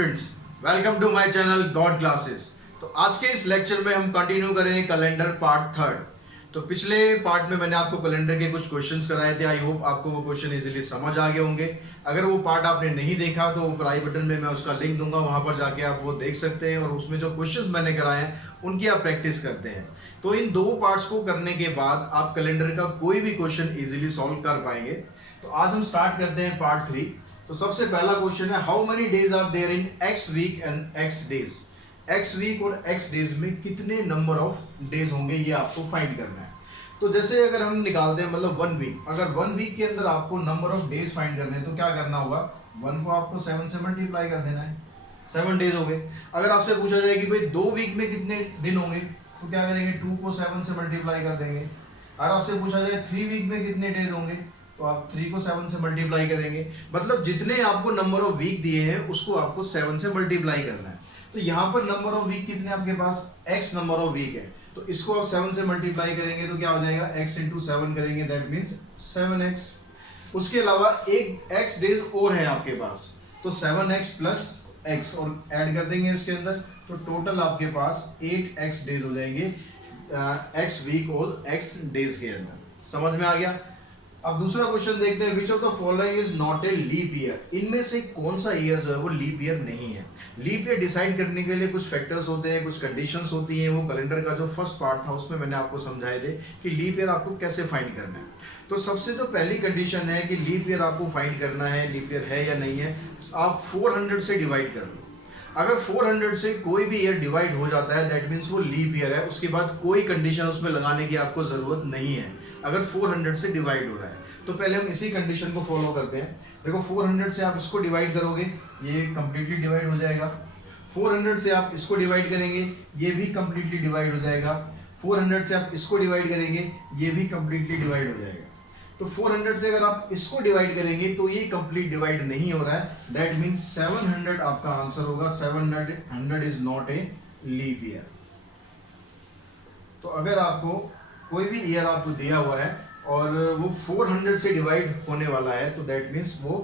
Students, welcome to my channel God classes. तो आज के इस लेक्चर में हम कंटिन्यू करेंगे कैलेंडर पार्ट थर्ड। तो पिछले पार्ट में मैंने आपको कैलेंडर के कुछ क्वेश्चंस कराए थे। आई होप आपको वो क्वेश्चन इजीली समझ आ गए होंगे। अगर वो पार्ट आपने नहीं देखा तो ऊपर आई बटन में मैं उसका लिंक दूंगा, वहां पर जाके आप वो देख सकते हैं और उसमें जो क्वेश्चंस मैंने कराए हैं उनकी आप प्रैक्टिस करते हैं। तो इन दो पार्ट्स को करने के बाद आप कैलेंडर का कोई भी क्वेश्चन इजीली सॉल्व कर पाएंगे। तो आज हम स्टार्ट करते हैं पार्ट थ्री। तो सबसे पहला क्वेश्चन है, how many days are there in x weeks and x days. X week और एक्स डेज में कितने नंबर ऑफ डेज होंगे ये आपको फाइंड करना है। तो जैसे अगर हम निकालते हैं मतलब 1 वीक, अगर 1 वीक के अंदर आपको नंबर ऑफ डेज फाइंड करने हैं तो क्या करना होगा, 1 को आपको 7 से मल्टीप्लाई कर देना है, 7 डेज हो गए। अगर आपसे पूछा जाए कि भाई 2 वीक में कितने दिन होंगे तो क्या करेंगे, 2 को 7 से मल्टीप्लाई कर देंगे। अगर आपसे पूछा जाए 3 वीक में कितने डेज होंगे तो आप 3 को 7 से मल्टीप्लाई करेंगे। मतलब जितने आपको नंबर ऑफ वीक दिए हैं उसको आपको 7 से मल्टीप्लाई करना है। तो यहाँ पर नंबर ऑफ वीक कितने आपके पास, x नंबर ऑफ वीक है, तो इसको आप 7 से मल्टीप्लाई करेंगे तो क्या हो जाएगा, x इंटू 7 करेंगे, दैट मीन्स 7x। उसके अलावा एक x डेज और है आपके पास, तो 7x प्लस x और ऐड कर देंगे इसके अंदर, तो टोटल आपके पास 8x डेज हो जाएंगे x वीक और x डेज के अंदर। समझ में आ गया। अब दूसरा क्वेश्चन देखते हैं, which of the following is not a leap year. इनमें से कौन सा ईयर जो है वो लीप ईयर नहीं है। लीप ईयर डिसाइड करने के लिए कुछ फैक्टर्स होते हैं, कुछ कंडीशंस होती हैं। वो कैलेंडर का जो फर्स्ट पार्ट था उसमें मैंने आपको समझाए थे कि लीप ईयर आपको कैसे फाइंड करना है। तो सबसे जो पहली कंडीशन है कि लीप ईयर आपको फाइंड करना है, लीप ईयर है या नहीं है, आप 400 से डिवाइड कर लो। अगर 400 से कोई भी ईयर डिवाइड हो जाता है दैट मीन्स वो लीप ईयर है। उसके बाद कोई कंडीशन उसमें लगाने की आपको जरूरत नहीं है अगर 400 से डिवाइड हो रहा है। तो पहले हम इसी कंडीशन को फॉलो करते हैं। देखो 400 से आप इसको डिवाइड करोगे, ये कंप्लीटली डिवाइड हो जाएगा। 400 से आप इसको डिवाइड करेंगे, ये भी कंप्लीटली डिवाइड हो जाएगा। 400 से आप इसको डिवाइड करेंगे, ये भी कंप्लीटली डिवाइड हो जाएगा। तो 400 से अगर आप इसको डिवाइड करेंगे तो ये कंप्लीट डिवाइड नहीं हो रहा है, दैट मीन्स 700 आपका आंसर होगा। 700 is not a leap year. तो अगर आपको कोई भी ईयर आपको दिया हुआ है और वो 400 से डिवाइड होने वाला है तो दैट मीन्स वो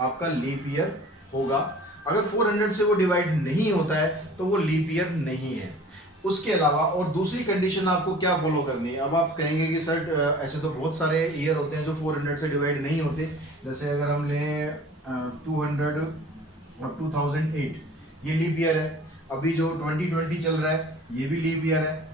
आपका लीप ईयर होगा। अगर 400 से वो डिवाइड नहीं होता है तो वो लीप ईयर नहीं है। उसके अलावा और दूसरी कंडीशन आपको क्या फॉलो करनी है। अब आप कहेंगे कि सर ऐसे तो बहुत सारे ईयर होते हैं जो 400 से डिवाइड नहीं होते। जैसे अगर हम लें 200 और 2008, ये लीप ईयर है। अभी जो 2020 चल रहा है ये भी लीप ईयर है,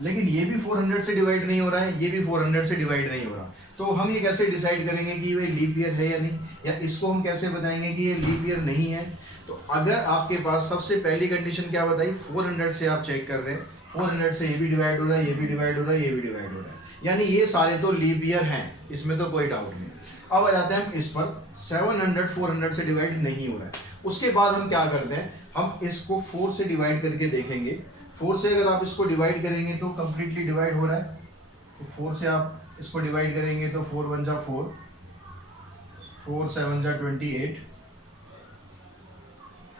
लेकिन ये भी 400 से डिवाइड नहीं हो रहा है, ये भी 400 से डिवाइड नहीं हो रहा। तो हम ये कैसे डिसाइड करेंगे कि ये लीप ईयर है या नहीं, या इसको हम कैसे बताएंगे कि ये लीप ईयर नहीं है। तो अगर आपके पास सबसे पहली कंडीशन क्या बताई, 400 से आप चेक कर रहे हैं, 400 से ये भी डिवाइड हो रहा है, ये भी डिवाइड हो रहा है, ये भी डिवाइड हो रहा है, यानी ये सारे तो लीप ईयर हैं, इसमें तो कोई डाउट नहीं। अब आ जाते हैं हम इस पर, 700 400 से डिवाइड नहीं हो रहा है। उसके बाद हम क्या करते हैं, हम इसको 4 से डिवाइड करके देखेंगे। 4 से अगर आप इसको डिवाइड करेंगे तो कंप्लीटली डिवाइड हो रहा है, तो 4 से आप इसको डिवाइड करेंगे तो 4 1 जा 4, 4 7 जा 28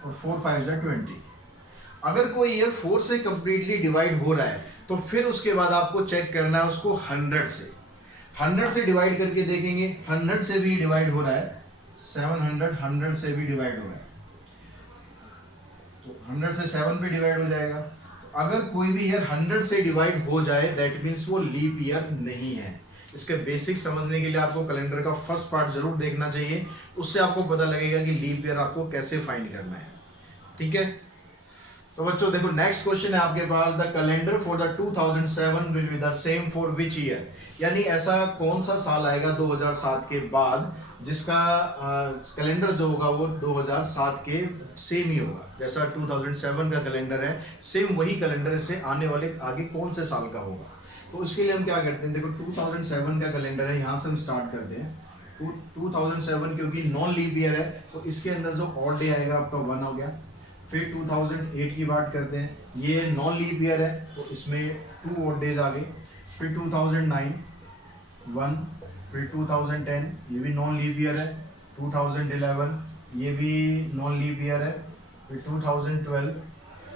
और 4 5 जा 20। अगर कोई ईयर 4 से कंप्लीटली डिवाइड हो रहा है तो फिर उसके बाद आपको चेक करना है उसको 100 से। 100 से डिवाइड करके देखेंगे, 100 से भी डिवाइड हो रहा है, 700 100 से भी डिवाइड हो रहा है, तो 100 से 7 भी डिवाइड हो जाएगा। अगर कोई भी ईयर 100 से डिवाइड हो जाए दैट मीन्स वो लीप ईयर नहीं है। इसके बेसिक समझने के लिए आपको कैलेंडर का फर्स्ट पार्ट जरूर देखना चाहिए, उससे आपको पता लगेगा कि लीप ईयर आपको कैसे फाइंड करना है। ठीक है, तो बच्चों देखो नेक्स्ट क्वेश्चन है आपके पास, the calendar for the 2007 will be the same for which year. यानी ऐसा कौन सा साल आएगा 2007 के बाद जिसका कैलेंडर जो होगा वो 2007 के सेम ही होगा। जैसा 2007 का कैलेंडर है सेम वही कैलेंडर से आने वाले आगे कौन से साल का होगा। तो उसके लिए हम क्या करते हैं, देखो 2007 का कैलेंडर है, यहाँ से हम स्टार्ट करते हैं। 2007 क्योंकि नॉन लीप ईयर है तो इसके अंदर जो ऑड डे आएगा आपका 1 हो गया। फिर 2008 की बात करते हैं, ये नॉन लीप ईयर है तो इसमें 2 ऑड डेज आ गए। फिर 2009 1, फिर 2010 ये भी नॉन लीप ईयर है, 2011 ये भी नॉन लीप ईयर है, फिर 2012,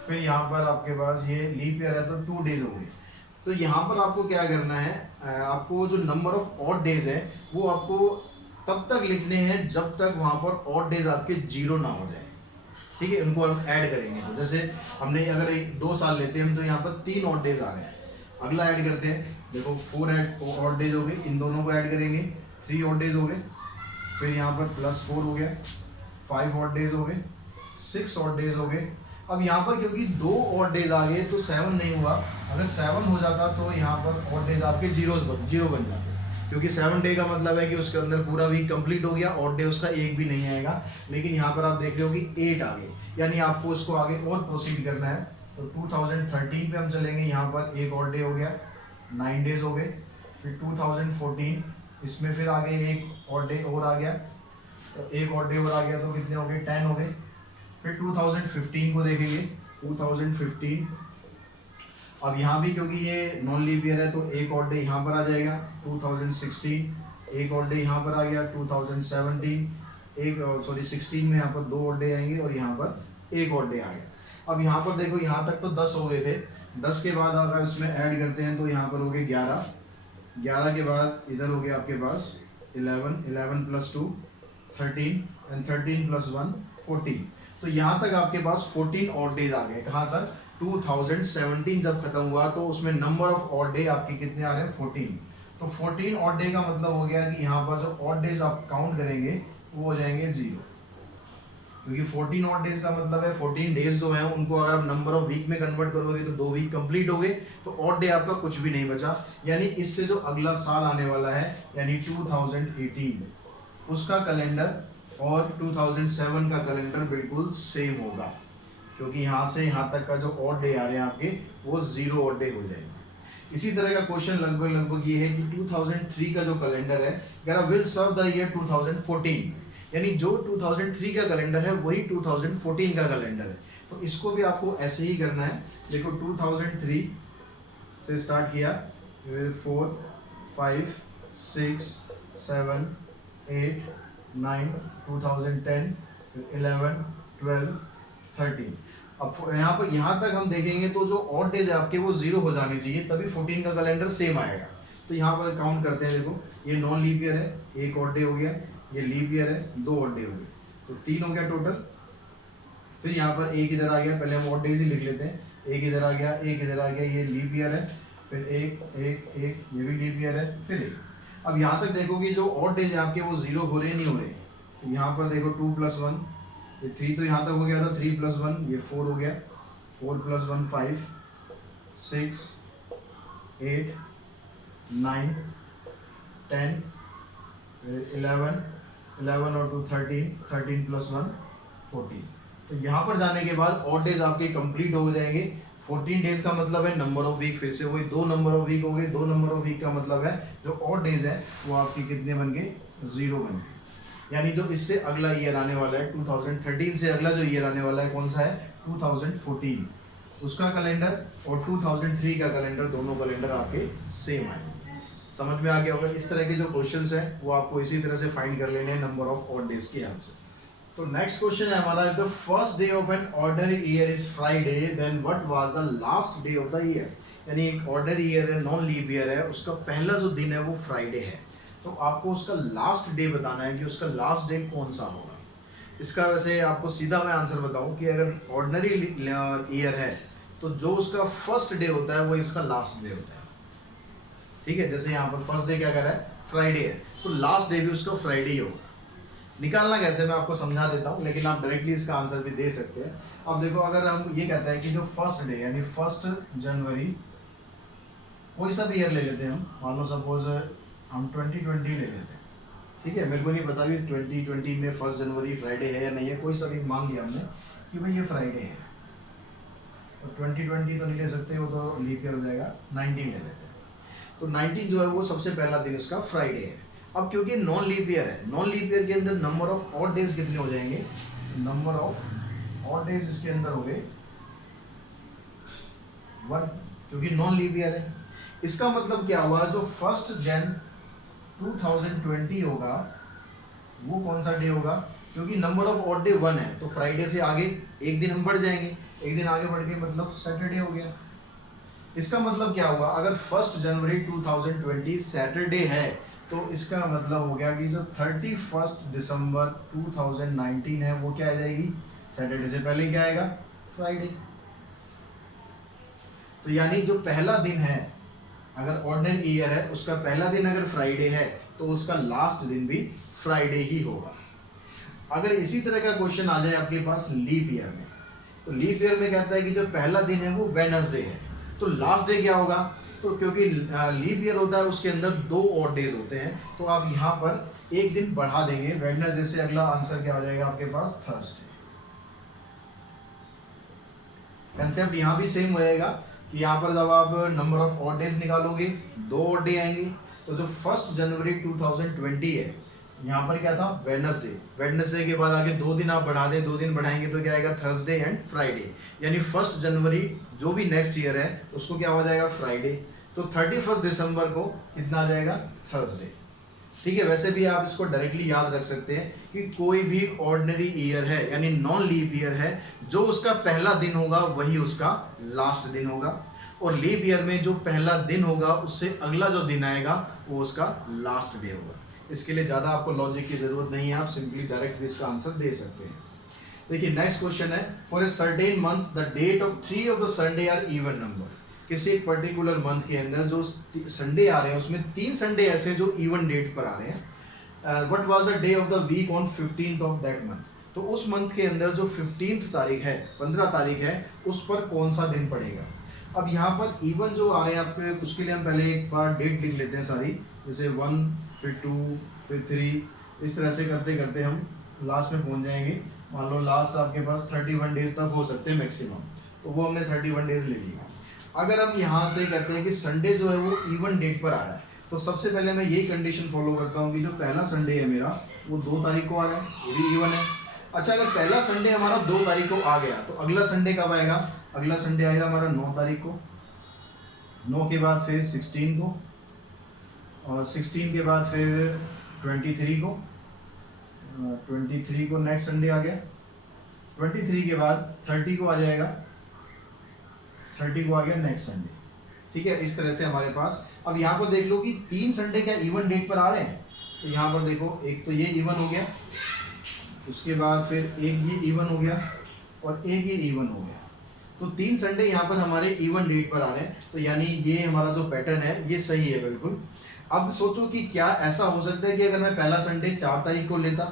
फिर यहाँ पर आपके पास ये लीप ईयर है तो 2 डेज हो गए। तो यहाँ पर आपको क्या करना है, आपको जो नंबर ऑफ ऑड डेज है वो आपको तब तक लिखने हैं जब तक वहाँ पर ऑड डेज आपके 0 ना हो जाए। ठीक है, उनको हम ऐड करेंगे। तो जैसे हमने अगर 2 साल लेते हैं हम, तो यहाँ पर 3 ऑड डेज आ रहे हैं। अगला ऐड करते हैं, देखो 4 ऑड डेज हो गए, इन दोनों को ऐड करेंगे, 3 ऑड डेज हो गए, फिर यहाँ पर +4 हो गया, 5 ऑड डेज हो गए, 6 ऑड डेज हो गए। अब यहाँ पर क्योंकि 2 ऑड डेज आ गए तो 7 नहीं हुआ, अगर 7 हो जाता तो यहाँ पर ऑड डेज आपके जीरो बन जाते, क्योंकि 7 डे का मतलब है कि उसके अंदर पूरा वीक कंप्लीट हो गया, ऑड डे उसका एक भी नहीं आएगा। लेकिन यहाँ पर आप देख रहे हो कि 8 आ गए, यानी आपको इसको आगे और प्रोसीड करना है। तो 2013 पे हम चलेंगे, यहाँ पर एक ऑड डे हो गया, 9 डेज हो गए। फिर 2014 इसमें फिर आगे एक ऑड डे और आ गया, तो एक ऑड डे और आ गया, तो कितने हो गए, 10 हो गए। फिर 2015 को देखेंगे, 2015 अब यहाँ भी क्योंकि ये नॉन लीप ईयर है तो एक ऑड डे यहाँ पर आ जाएगा। 2016 एक ऑड डे यहाँ पर आ गया। 2017 एक 16 में यहाँ पर 2 ऑड डे आएंगे और यहाँ पर एक ऑड डे आ गया। अब यहाँ पर देखो, यहाँ तक तो 10 हो गए थे, 10 के बाद अगर इसमें ऐड करते हैं तो यहाँ पर हो गए 11, 11 के बाद इधर हो गया आपके पास 11, 11 + 2 13 एंड 13 + 1 14। तो यहाँ तक आपके पास 14 ऑड डेज आ गए। कहाँ तक, 2017 जब खत्म हुआ तो उसमें नंबर ऑफ ऑड डे आपके कितने आ रहे हैं, 14। तो 14 ऑड डे का मतलब हो गया कि यहाँ पर जो ऑड डेज आप काउंट करेंगे वो हो जाएंगे 0, क्योंकि 14 ऑड डेज का मतलब है 14 डेज जो हैं उनको अगर आप नंबर ऑफ वीक में कन्वर्ट करोगे तो 2 वीक कंप्लीट हो गए, तो ऑड डे आपका कुछ भी नहीं बचा। यानी इससे जो अगला साल आने वाला है, यानी 2018 उसका कैलेंडर और 2007 का कैलेंडर बिल्कुल सेम होगा, क्योंकि यहाँ से यहाँ तक का जो ऑड डे आ रहे हैं आपके वो 0 ऑड डे हो जाएंगे। इसी तरह का क्वेश्चन लगभग ये है कि 2003 का जो कैलेंडर है, विल सर्व द ईयर 2014, यानी जो 2003 का कैलेंडर है वही 2014 का कैलेंडर है। तो इसको भी आपको ऐसे ही करना है। देखो 2003 से स्टार्ट किया, 4 5 6 7 8 9 2010 11 12 13। अब यहाँ पर यहाँ तक हम देखेंगे तो जो ऑड डेज है आपके वो 0 हो जाने चाहिए, तभी 14 का कैलेंडर सेम आएगा। तो यहाँ पर काउंट करते हैं, देखो ये नॉन लीप ईयर है, एक ऑड डे हो गया, ये लीप ईयर है, 2 ऑड डे हो गए, तो 3 हो गया टोटल। फिर यहाँ पर एक इधर आ गया, पहले हम ऑड डेज ही लिख लेते हैं, एक इधर आ गया, एक इधर आ गया, ये लीप ईयर है, फिर एक एक एक ये भी लीप ईयर है, फिर एक। अब यहाँ तक देखो कि जो ऑड डेज है आपके वो 0 हो रहे नहीं हो रहे, तो यहाँ पर देखो 2 + 1, ये 3 तो यहाँ तक हो गया था, 3 + 1 ये 4 हो गया, 4 + 1 5 6 8 9 10 11 11 और 2 13 13 + 1 14। तो यहाँ पर जाने के बाद ऑड डेज आपके कंप्लीट हो जाएंगे। 14 डेज का मतलब है नंबर ऑफ वीक, फिर से वही 2 नंबर ऑफ वीक हो गए, 2 नंबर ऑफ वीक का मतलब है जो ऑड डेज है वो आपके कितने बन गए, 0 बन गए। यानी जो इससे अगला ईयर आने वाला है 2013 से अगला जो ईयर आने वाला है कौन सा है, 2014, उसका कैलेंडर और 2003 का कैलेंडर, दोनों कैलेंडर आपके सेम आए। समझ में आ गया होगा। इस तरह के जो क्वेश्चंस हैं वो आपको इसी तरह से फाइंड कर लेने हैं नंबर ऑफ ऑड डेज के हेल्प से। तो नेक्स्ट क्वेश्चन है हमारा, the first day of an ordinary year is Friday, then what was the last day of the year. यानी एक ऑर्डिनरी ईयर है, नॉन लीप ईयर है, उसका पहला जो दिन है वो फ्राइडे है, तो आपको उसका लास्ट डे बताना है कि उसका लास्ट डे कौन सा होगा। इसका वैसे आपको सीधा मैं आंसर बताऊं कि अगर ऑर्डिनरी ईयर है तो जो उसका फर्स्ट डे होता है वो इसका लास्ट डे होता है। ठीक है, जैसे यहाँ पर फर्स्ट डे क्या कर रहा है, फ्राइडे है, तो लास्ट डे भी उसका फ्राइडे ही होगा। निकालना कैसे मैं आपको समझा देता हूँ, लेकिन आप डायरेक्टली इसका आंसर भी दे सकते हैं। अब देखो, अगर हम ये कहते हैं कि जो फर्स्ट डे यानी 1 जनवरी, कोई सा भी ईयर ले लेते हैं हम, मान लो सपोज हम 2020 ले लेते हैं, ठीक है, मेरे को नहीं पता भी 2020 में 1 जनवरी फ्राइडे है या नहीं है, कोई सा भी मान लिया हमने कि भाई ये फ्राइडे है, तो 2020 तो नहीं ले सकते, वो तो लीप ईयर हो जाएगा, 19 ले लेते हैं। तो 19 जो है वो सबसे पहला दिन उसका फ्राइडे है। अब क्योंकि नॉन लीप ईयर है, नॉन लीप ईयर के अंदर नंबर ऑफ ऑड डेज कितने हो जाएंगे, नंबर ऑफ ऑड डेज इसके अंदर हो गए 1, क्योंकि नॉन लीप ईयर है। इसका मतलब क्या हुआ, जो 1 जन 2020 होगा वो कौन सा डे होगा, क्योंकि नंबर ऑफ ऑड डे 1 है, तो फ्राइडे से आगे एक दिन हम बढ़ जाएंगे, एक दिन आगे बढ़ के मतलब सैटरडे हो गया। इसका मतलब क्या हुआ, अगर 1 जनवरी 2020 सैटरडे है तो इसका मतलब हो गया कि जो 31 दिसंबर 2019 है वो क्या आ जाएगी, सैटरडे से पहले क्या आएगा? फ्राइडे। तो यानी जो पहला दिन है, अगर ऑर्डिनरी ईयर है, उसका पहला दिन अगर फ्राइडे है तो उसका लास्ट दिन भी फ्राइडे ही होगा। अगर इसी तरह का क्वेश्चन आ जाए आपके पास लीप ईयर में, तो लीप ईयर में कहता है कि जो पहला दिन है वो वेडनेसडे है, तो लास्ट डे क्या होगा? तो क्योंकि लीप ईयर होता है उसके अंदर 2 ऑड डेज होते हैं, तो आप यहाँ पर एक दिन बढ़ा देंगे, वेडनेसडे से अगला आंसर क्या हो जाएगा आपके पास? थर्सडे। कंसेप्ट यहाँ भी सेम रहेगा कि यहाँ पर जब आप नंबर ऑफ ऑड डेज निकालोगे 2 ऑड डे आएंगे, तो जो 1 जनवरी 2020 है यहाँ पर क्या था? वेडनेसडे। वेडनेसडे के बाद आगे 2 दिन आप बढ़ा दें, 2 दिन बढ़ाएंगे तो क्या आएगा? Thursday and Friday. यानी 1 जनवरी जो भी नेक्स्ट ईयर है उसको क्या हो जाएगा? फ्राइडे। तो 31 दिसंबर को कितना आ जाएगा? थर्सडे। ठीक है, वैसे भी आप इसको डायरेक्टली याद रख सकते हैं कि कोई भी ऑर्डिनरी ईयर है यानी नॉन लीप ईयर है, जो उसका पहला दिन होगा वही उसका लास्ट दिन होगा, और लीप ईयर में जो पहला दिन होगा उससे अगला जो दिन आएगा वो उसका लास्ट डे होगा। इसके लिए ज़्यादा आपको लॉजिक की जरूरत नहीं है, आप सिंपली डायरेक्ट इसका आंसर दे सकते हैं। देखिए नेक्स्ट क्वेश्चन है, for a certain month the date of 3 of the Sunday are even number. किसी एक पर्टिकुलर मंथ के अंदर जो संडे आ रहे हैं उसमें 3 संडे ऐसे जो इवन डेट पर आ रहे हैं। What was the day of the week on 15th of that month. तो उस मंथ के अंदर जो 15th तारीख है, 15 तारीख है, उस पर कौन सा दिन पड़ेगा। अब यहाँ पर इवन जो आ रहे हैं आपके, उसके लिए हम पहले एक बार डेट लिख लेते हैं सारी, जैसे 1 फिर 2 फिर 3, इस तरह से करते करते हम लास्ट में पहुंच जाएंगे। मान लो लास्ट आपके पास 31 डेज तक हो सकते हैं मैक्सिमम, तो वो हमने 31 डेज ले लिया। अगर हम यहाँ से कहते हैं कि संडे जो है वो इवन डेट पर आ रहा है, तो सबसे पहले मैं यही कंडीशन फॉलो करता हूँ कि जो पहला संडे है मेरा वो 2 तारीख को आ रहा है, ये भी इवन है। अच्छा, अगर पहला संडे हमारा 2 तारीख को आ गया तो अगला संडे कब आएगा? अगला संडे आएगा हमारा 9 तारीख को, 9 के बाद फिर 16 को, और 16 के बाद फिर 23 को, 23 को नेक्स्ट संडे आ गया, 23 के बाद 30 को आ जाएगा, 30 को आ गया नेक्स्ट संडे। ठीक है, इस तरह से हमारे पास। अब यहाँ पर देख लो कि 3 संडे क्या इवन डेट पर आ रहे हैं, तो यहाँ पर देखो एक तो ये इवन हो गया, उसके बाद फिर एक ये इवन हो गया और एक ये इवन हो गया, तो 3 संडे यहाँ पर हमारे इवन डेट पर आ रहे हैं। तो यानी ये हमारा जो पैटर्न है ये सही है बिल्कुल। अब सोचो कि क्या ऐसा हो सकता है कि अगर मैं पहला संडे 4 तारीख को लेता,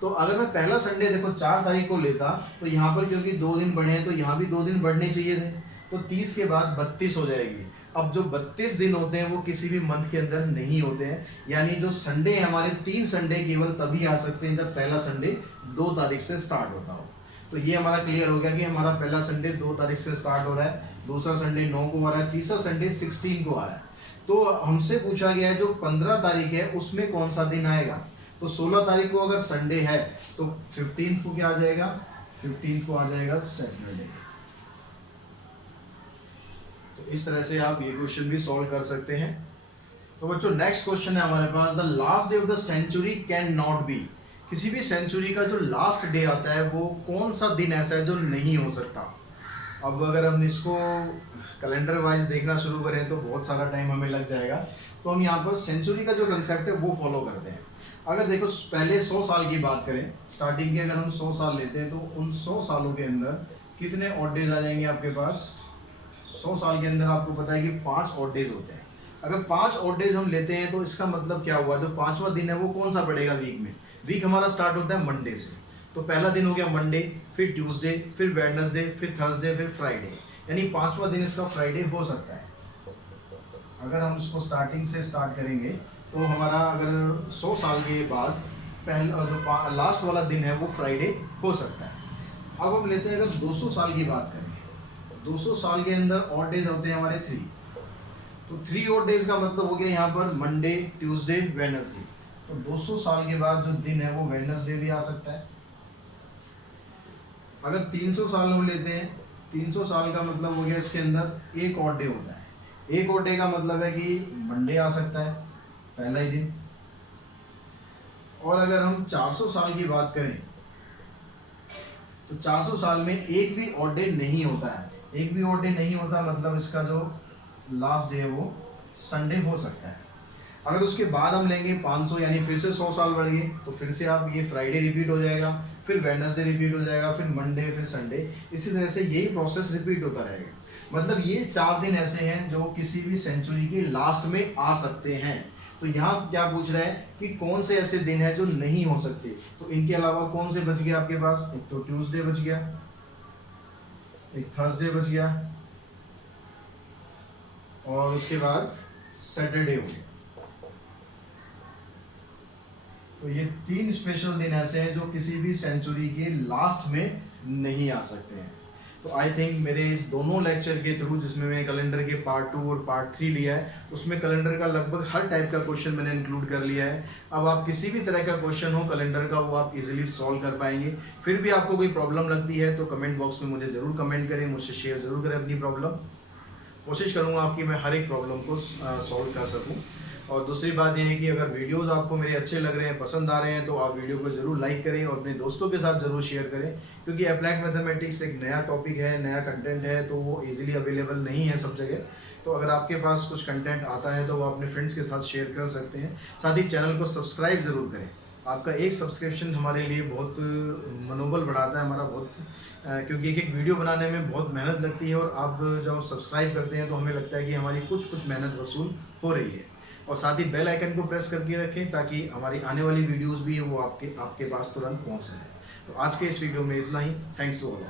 तो अगर मैं पहला संडे देखो 4 तारीख को लेता, तो यहाँ पर क्योंकि 2 दिन बढ़े हैं तो यहाँ भी 2 दिन बढ़ने चाहिए थे, तो 30 के बाद 32 हो जाएगी। अब जो 32 दिन होते हैं वो किसी भी मंथ के अंदर नहीं होते हैं, यानी जो संडे हमारे 3 संडे केवल तभी आ सकते हैं जब पहला संडे 2 तारीख से स्टार्ट होता हो। तो ये हमारा क्लियर हो गया कि हमारा पहला संडे 2 तारीख से स्टार्ट हो रहा है, दूसरा संडे 9 को आ रहा है, तीसरा संडे 16 को आ रहा है। तो हमसे पूछा गया है जो 15 तारीख है उसमें कौन सा दिन आएगा। तो 16 तारीख को अगर संडे है तो 15 को क्या आ जाएगा? 15 को आ जाएगा सैटरडे। तो इस तरह से आप ये क्वेश्चन भी सॉल्व कर सकते हैं। तो बच्चों नेक्स्ट क्वेश्चन है हमारे पास, the last day of the century cannot be. किसी भी सेंचुरी का जो लास्ट डे आता है वो कौन सा दिन ऐसा है जो नहीं हो सकता। अब अगर हम इसको कैलेंडर वाइज देखना शुरू करें तो बहुत सारा टाइम हमें लग जाएगा, तो हम यहाँ पर सेंचुरी का जो कंसेप्ट है वो फॉलो करते हैं। अगर देखो पहले 100 साल की बात करें, स्टार्टिंग के अगर हम 100 साल लेते हैं तो उन 100 सालों के अंदर कितने ऑड डेज आ जाएंगे आपके पास। 100 साल के अंदर आपको पता है कि 5 ऑड डेज होते हैं। अगर 5 ऑड डेज हम लेते हैं तो इसका मतलब क्या हुआ, जो 5वां दिन है वो कौन सा पड़ेगा वीक में। वीक हमारा स्टार्ट होता है मंडे से, तो पहला दिन हो गया मंडे, फिर ट्यूसडे, फिर वेडनेसडे, फिर थर्सडे, फिर फ्राइडे, यानी 5वां दिन इसका फ्राइडे हो सकता है। अगर हम इसको स्टार्टिंग से स्टार्ट करेंगे तो हमारा अगर 100 साल के बाद पहला जो लास्ट वाला दिन है वो फ्राइडे हो सकता है। अब हम लेते हैं अगर 200 साल की बात करें, 200 साल के अंदर ऑड डेज होते हैं हमारे 3, तो 3 ऑड डेज का मतलब हो गया यहाँ पर मंडे, ट्यूसडे, वेडनेसडे। तो 200 साल के बाद जो दिन है वो वेडनेसडे भी आ सकता है। अगर 300 साल हम लेते हैं, 300 साल का मतलब हो गया इसके अंदर एक ऑड डे होता है। एक ऑड डे का मतलब है कि मंडे आ सकता है पहला ही दिन। और अगर हम 400 साल की बात करें तो 400 साल में एक भी ऑड डे नहीं होता है। एक भी ऑड डे नहीं होता मतलब इसका जो लास्ट डे है वो संडे हो सकता है। अगर उसके बाद हम लेंगे 500 यानी फिर से 100 साल बढ़ गए, तो फिर से आप ये फ्राइडे रिपीट हो जाएगा, फिर वेडनेसडे रिपीट हो जाएगा, फिर मंडे, फिर संडे, इसी तरह से यही प्रोसेस रिपीट होता रहेगा। मतलब ये 4 दिन ऐसे हैं जो किसी भी सेंचुरी के लास्ट में आ सकते हैं। तो यहाँ क्या पूछ रहा है कि कौन से ऐसे दिन हैं जो नहीं हो सकते। तो इनके अलावा कौन से बच गए आपके पास? एक तो ट्यूसडे बच गया, एक थर्सडे बच गया, और उसके बाद सैटरडे हो गया। तो ये 3 स्पेशल दिन ऐसे हैं जो किसी भी सेंचुरी के लास्ट में नहीं आ सकते हैं। तो आई थिंक मेरे इस दोनों लेक्चर के थ्रू, जिसमें मैंने कैलेंडर के पार्ट 2 और पार्ट 3 लिया है, उसमें कैलेंडर का लगभग हर टाइप का क्वेश्चन मैंने इंक्लूड कर लिया है। अब आप किसी भी तरह का क्वेश्चन हो कैलेंडर का, वो आप इजीली सॉल्व कर पाएंगे। फिर भी आपको कोई प्रॉब्लम लगती है तो कमेंट बॉक्स में मुझे ज़रूर कमेंट करें, मुझसे शेयर ज़रूर करें अपनी प्रॉब्लम। कोशिश करूँगा आपकी मैं हर एक प्रॉब्लम को सॉल्व कर सकूँ। और दूसरी बात यह है कि अगर वीडियोस आपको मेरे अच्छे लग रहे हैं, पसंद आ रहे हैं, तो आप वीडियो को ज़रूर लाइक करें और अपने दोस्तों के साथ ज़रूर शेयर करें, क्योंकि अप्लाइड मैथमेटिक्स एक नया टॉपिक है, नया कंटेंट है, तो वो इजीली अवेलेबल नहीं है सब जगह। तो अगर आपके पास कुछ कंटेंट आता है तो वो अपने फ्रेंड्स के साथ शेयर कर सकते हैं। साथ ही चैनल को सब्सक्राइब ज़रूर करें। आपका एक सब्सक्रिप्शन हमारे लिए बहुत मनोबल बढ़ाता है हमारा, बहुत क्योंकि एक एक वीडियो बनाने में बहुत मेहनत लगती है, और आप जब आप सब्सक्राइब करते हैं तो हमें लगता है कि हमारी कुछ मेहनत वसूल हो रही है। और साथ ही बेल आइकन को प्रेस करके रखें ताकि हमारी आने वाली वीडियोस भी वो आपके पास तुरंत पहुंच सकें। तो आज के इस वीडियो में इतना ही। Thanks to all.